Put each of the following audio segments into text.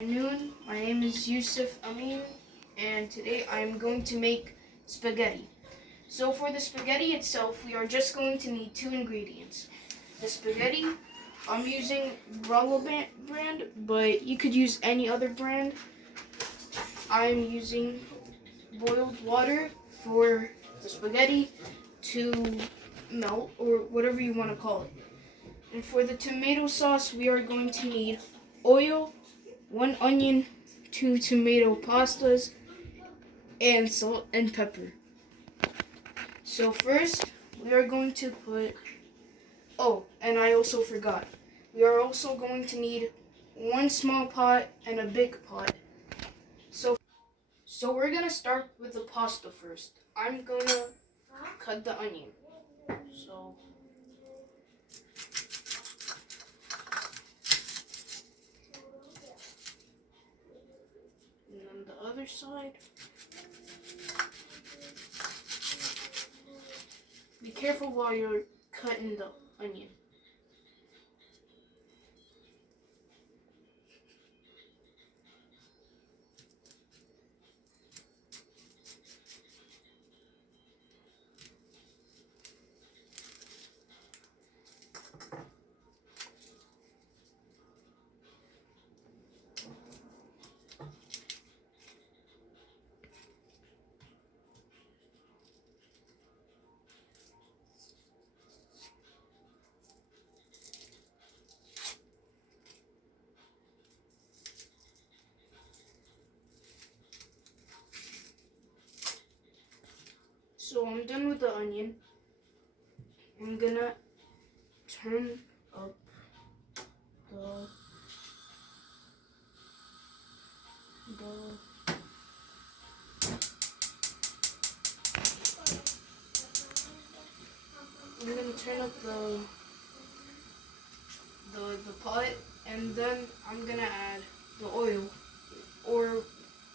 Good afternoon. My name is Youssef and today I am going to make spaghetti. So for the spaghetti itself, we are just going to need two ingredients. The spaghetti, I'm using Rollo brand, but you could use any other brand. I'm using boiled water for the spaghetti to melt, or whatever you want to call it. And for the tomato sauce, we are going to need oil, one onion, two tomato pastas, and salt and pepper. So first, we are going to put, oh, and I also forgot, we are also going to need one small pot and a big pot. So we're gonna start with the pasta first. I'm gonna cut the onion. So, and then the other side. Be careful while you're cutting the onion. So I'm done with the onion. I'm gonna turn up the the I'm gonna turn up the pot, and then I'm gonna add the oil, or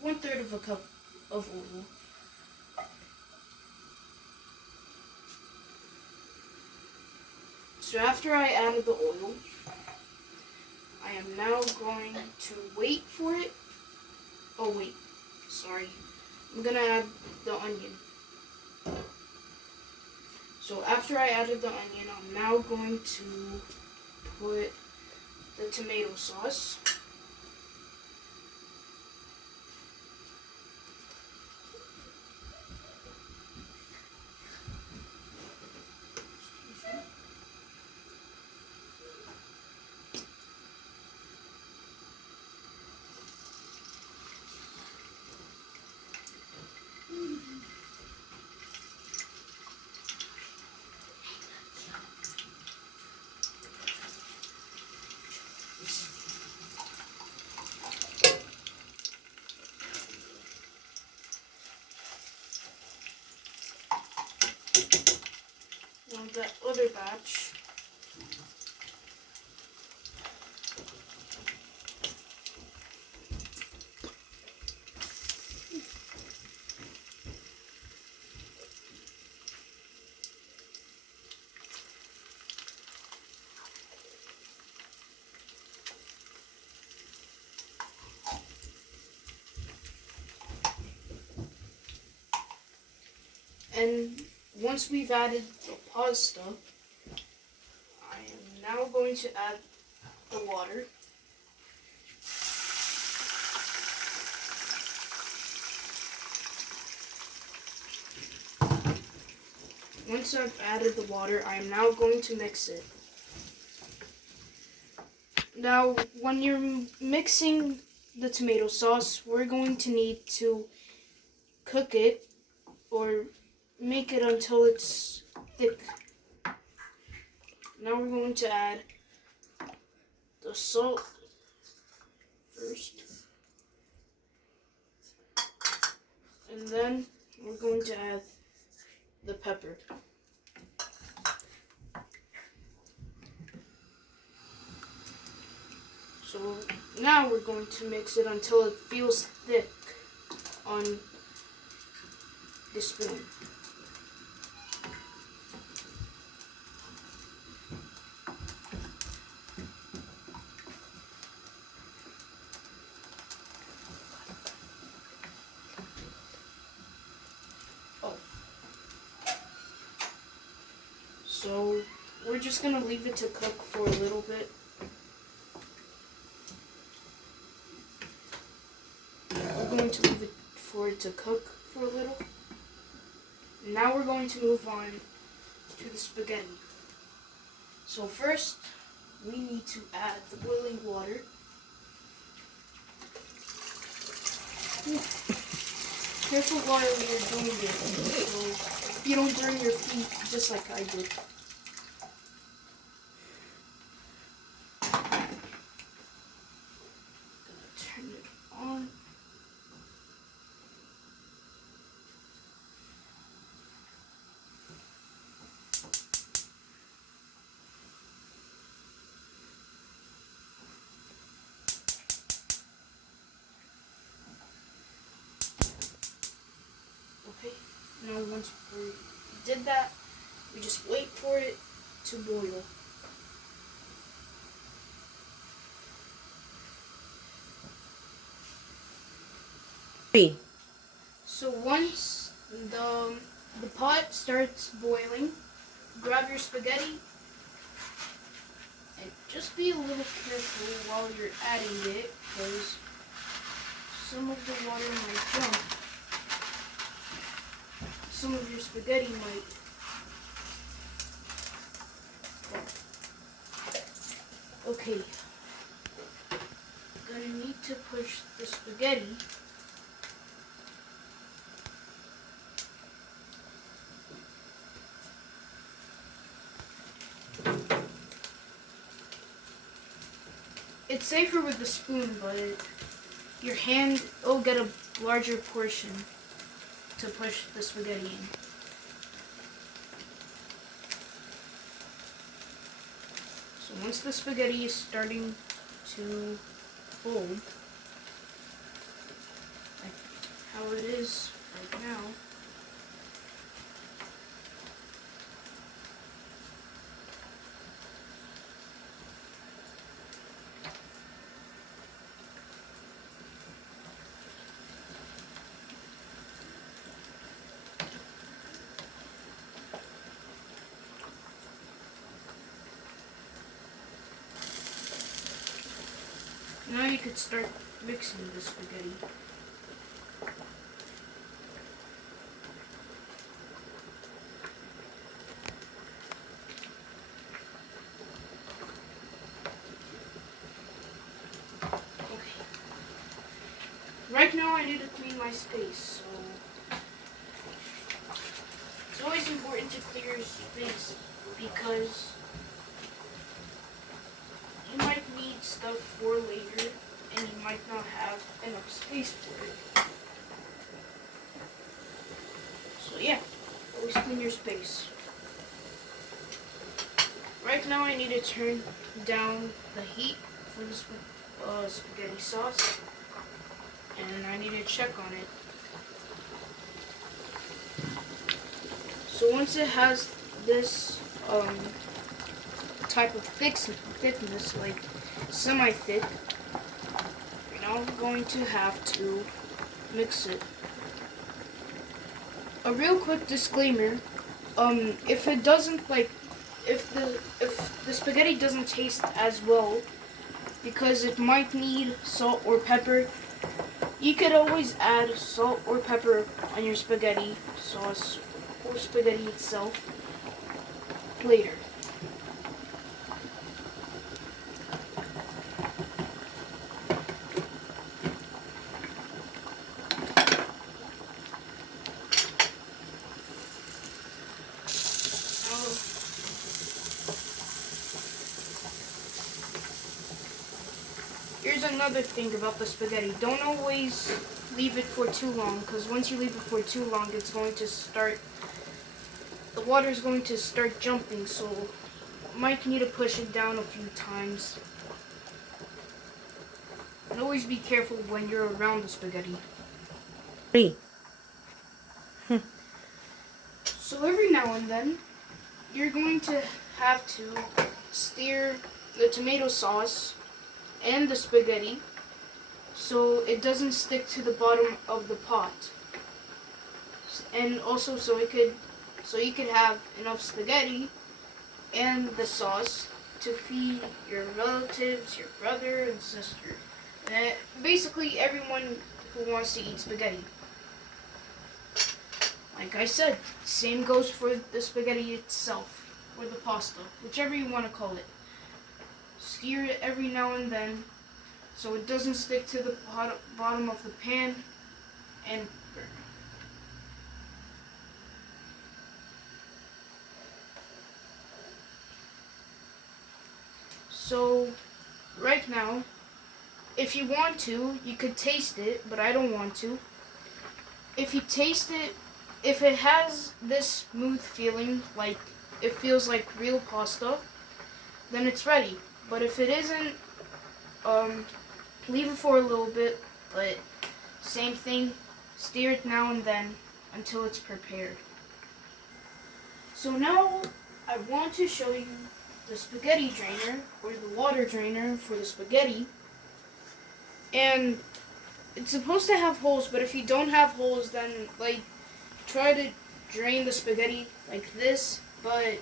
1/3 of a cup of oil. So after I added the oil, I am now going to wait for it. Oh wait, sorry. I'm gonna add the onion. So after I added the onion, I'm now going to put the tomato sauce. Now the other batch. And once we've added the pasta, I am now going to add the water. Once I've added the water, I am now going to mix it. Now, when you're mixing the tomato sauce, we're going to need to cook it or make it until it's thick. Now we're going to add the salt first, and then we're going to add the pepper. So now we're going to mix it until it feels thick on the spoon. just gonna leave it to cook for a little bit. We're going to leave it for it to cook for a little. Now we're going to move on to the spaghetti. So first, we need to add the boiling water. Careful while you're doing it, so you don't burn your feet just like I did. Gonna turn it on. Okay, now once we did that, we just wait for it to boil. So once the pot starts boiling, grab your spaghetti and just be a little careful while you're adding it because some of the water might jump. Some of your spaghetti might. Okay. Gonna need to push the spaghetti. It's safer with the spoon, but your hand will get a larger portion to push the spaghetti in. So once the spaghetti is starting to fold, like how it is right now, now you could start mixing the spaghetti. Okay. Right now I need to clean my space, so it's always important to clear your space because you might need stuff for later and you might not have enough space for it. So yeah, always clean your space. Right now I need to turn down the heat for the spaghetti sauce and I need to check on it. So once it has this type of thickness, like semi-thick, you're now going to have to mix it. A real quick disclaimer, if it doesn't if the spaghetti doesn't taste as well, because it might need salt or pepper, you could always add salt or pepper on your spaghetti sauce or spaghetti itself later. Here's another thing about the spaghetti. Don't always leave it for too long, because once you leave it for too long, it's going to start, the water is going to start jumping, so you might need to push it down a few times. And always be careful when you're around the spaghetti. So every now and then, you're going to have to stir the tomato sauce and the spaghetti so it doesn't stick to the bottom of the pot, and also so you could have enough spaghetti and the sauce to feed your relatives, your brother and sister. Basically everyone who wants to eat spaghetti. Like I said, same goes for the spaghetti itself, or the pasta, whichever you want to call it. Stir it every now and then so it doesn't stick to the bottom of the pan and burn. So, right now, if you want to, you could taste it, but I don't want to. If you taste it, if it has this smooth feeling, like it feels like real pasta, then it's ready. But if it isn't, leave it for a little bit, but same thing, stir it now and then until it's prepared. So now I want to show you the spaghetti drainer, or the water drainer for the spaghetti. And it's supposed to have holes, but if you don't have holes, then try to drain the spaghetti like this. But